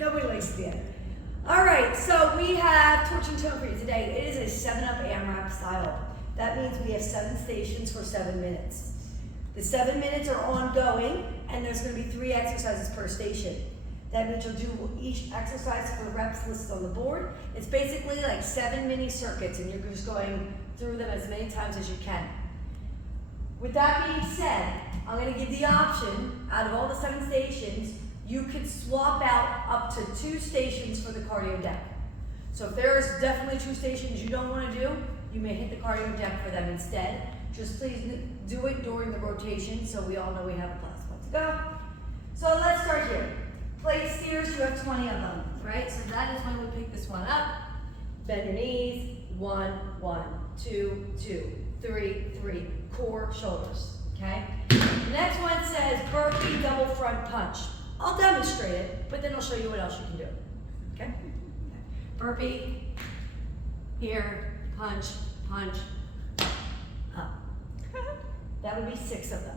Nobody likes the end. All right, so we have torch and tone for you today. It is a 7-up AMRAP style. That means we have 7 stations for 7 minutes. The 7 minutes are ongoing, and there's going to be 3 exercises per station. That means you'll do each exercise for the reps listed on the board. It's basically like 7 mini circuits, and you're just going through them as many times as you can. With that being said, I'm going to give the option, out of all the 7 stations, you could swap out up to 2 stations for the cardio deck. So if there's definitely 2 stations you don't want to do, you may hit the cardio deck for them instead. Just please do it during the rotation so we all know we have a plus 1 to go. So let's start here. Plate steers, you have 20 of them, right? So that is when we pick this one up. Bend your knees. 1, 1, 2, 2, 3, 3. Core, shoulders, okay? The next one says burpee double front punch. I'll demonstrate it, but then I'll show you what else you can do, okay? Burpee, here, punch, punch, up. That would be 6 of them,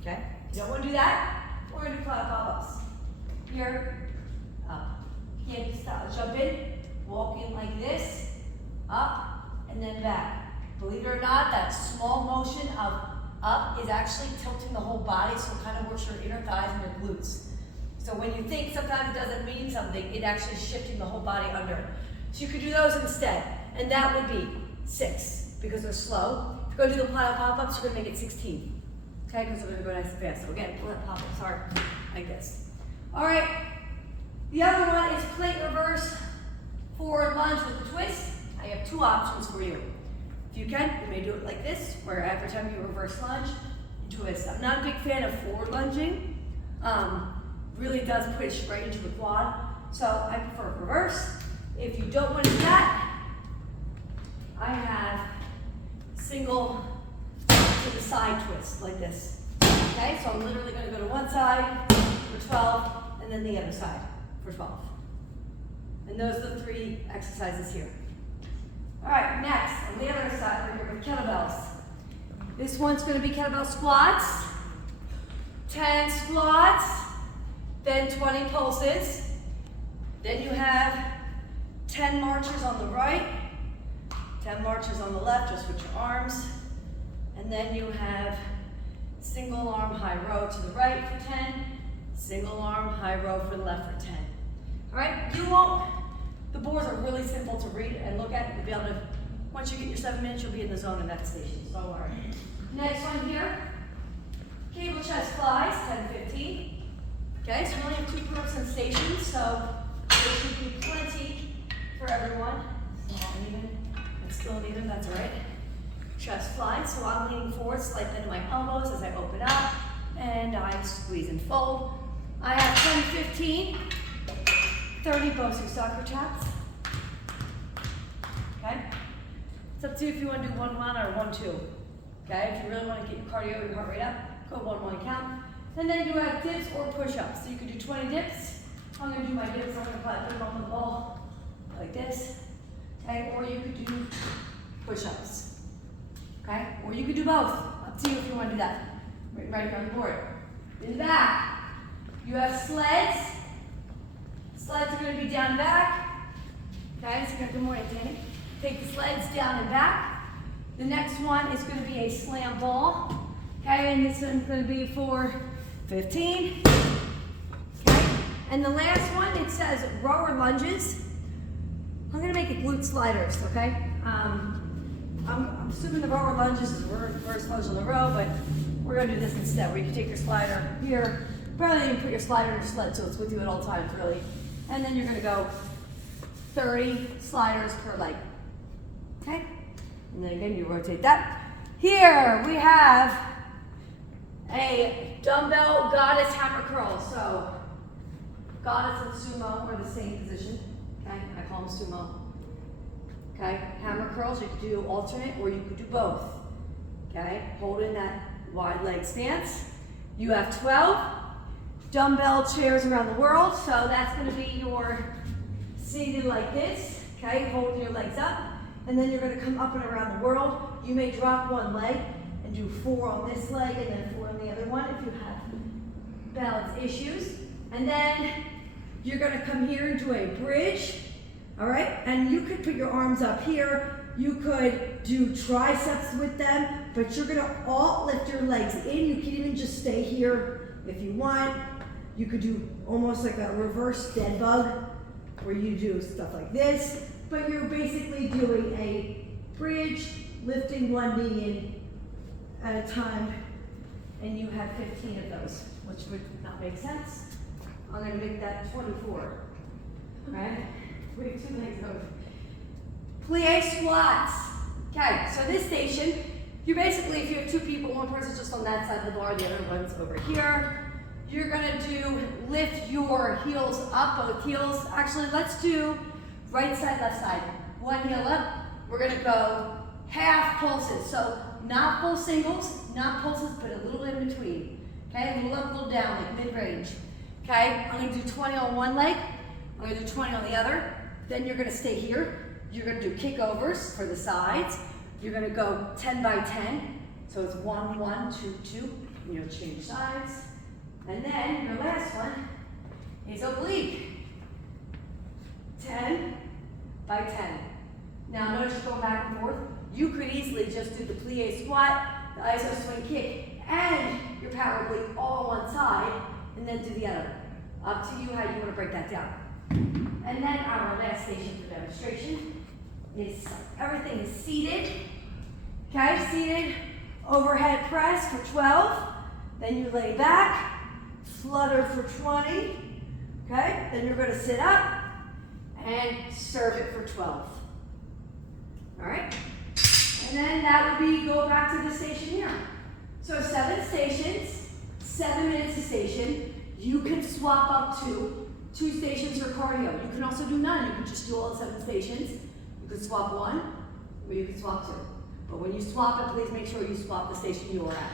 okay? If you don't want to do that, we're going to do pop-ups. Here, up. Can't stop. Jump in, walk in like this, up, and then back. Believe it or not, that small motion of up is actually tilting the whole body, so it kind of works your inner thighs and your glutes. So when you think sometimes it doesn't mean something, it actually is shifting the whole body under. So you could do those instead, and that would be 6, because they're slow. If you're going to do the pop-ups, you're going to make it 16, okay, because we're going to go nice and fast. So again, pull that pop-ups hard, like this. All right, the other one is plate reverse forward lunge with a twist. I have 2 options for you. If you can, you may do it like this, where every time you reverse lunge, you twist. I'm not a big fan of forward lunging. Really does push right into the quad, so I prefer reverse. If you don't want to do that, I have single to the side twist, like this. Okay, so I'm literally going to go to one side for 12, and then the other side for 12. And those are the 3 exercises here. All right, next, on the other side, we're going to kettlebells. This one's going to be kettlebell squats, 10 squats, then 20 pulses. Then you have 10 marches on the right, 10 marches on the left, just with your arms. And then you have single arm high row to the right for 10, single arm high row for the left for 10. All right, the boards are really simple to read and look at. You'll be able to, once you get your 7 minutes, you'll be in the zone in that station. So don't worry. Next one here, cable chest flies, 10, 15. Okay, so we only have 2 per stations, so there should be plenty for everyone. It's not uneven, it's still uneven, that's all right. Chest flies, so I'm leaning forward, slightly into my elbows as I open up, and I squeeze and fold. I have 10, 15. 30 Bosu soccer chaps. Okay? It's up to you if you want to do 1-1 or 1-2. Okay? If you really want to get your cardio, your heart rate up, go 1-1 count. And then you have dips or push-ups. So you could do 20 dips. I'm going to do my dips. I'm going to put them on the ball like this. Okay? Or you could do push-ups. Okay? Or you could do both. Up to you if you want to do that. Right here on the board. In the back, you have sleds. Sleds are going to be down and back. Okay, so good morning, Danny. Take the sleds down and back. The next one is going to be a slam ball. Okay, and this one's going to be for 15. Okay, and the last one, it says rower lunges. I'm going to make it glute sliders, okay? I'm assuming the rower lunges is reverse lunge on the row, but we're going to do this instead, where you can take your slider here. Probably even put your slider in your sled so it's with you at all times, really. And then you're going to go 30 sliders per leg. Okay? And then again, you rotate that. Here we have a dumbbell goddess hammer curl. So, goddess and sumo are the same position. Okay? I call them sumo. Okay? Hammer curls, you could do alternate or you could do both. Okay? Hold in that wide leg stance. You have 12 dumbbell chairs around the world, so that's going to be your seated like this, okay, holding your legs up, and then you're going to come up and around the world. You may drop one leg and do 4 on this leg and then 4 on the other one if you have balance issues. And then You're gonna come here and do a bridge, all right? And you could put your arms up here. You could do triceps with them, but you're gonna alt lift your legs in. You can even just stay here if you want. You could do almost like a reverse dead bug, where you do stuff like this, but you're basically doing a bridge, lifting one knee in at a time, and you have 15 of those, which would not make sense. I'm gonna make that 24, right? We have 2 legs over. Plie squats. Okay, so this station, you basically, if you have 2 people, one person's just on that side of the bar, the other one's over here. You're gonna lift your heels up, both heels. Actually, let's do right side, left side. One heel up. We're gonna go half pulses. So not full singles, not pulses, but a little in between. Okay, a little up, a little down, like mid-range. Okay, I'm gonna do 20 on one leg. I'm gonna do 20 on the other. Then you're gonna stay here. You're gonna do kickovers for the sides. You're gonna go 10 by 10. So it's 1, 1, 2, 2. And you'll change sides. And then your last one is oblique. 10 by 10. Now notice you're going back and forth. You could easily just do the plie squat, the iso swing kick, and your power oblique all on one side, and then do the other. Up to you how you want to break that down. And then our last station for demonstration is everything is seated. Okay, seated overhead press for 12. Then you lay back. Flutter for 20, okay? Then you're gonna sit up and serve it for 12. All right? And then that would be, go back to the station here. So 7 stations, 7 minutes a station. You can swap up to 2 stations for cardio. You can also do none. You can just do all 7 stations. You could swap 1, or you could swap 2. But when you swap it, please make sure you swap the station you are at.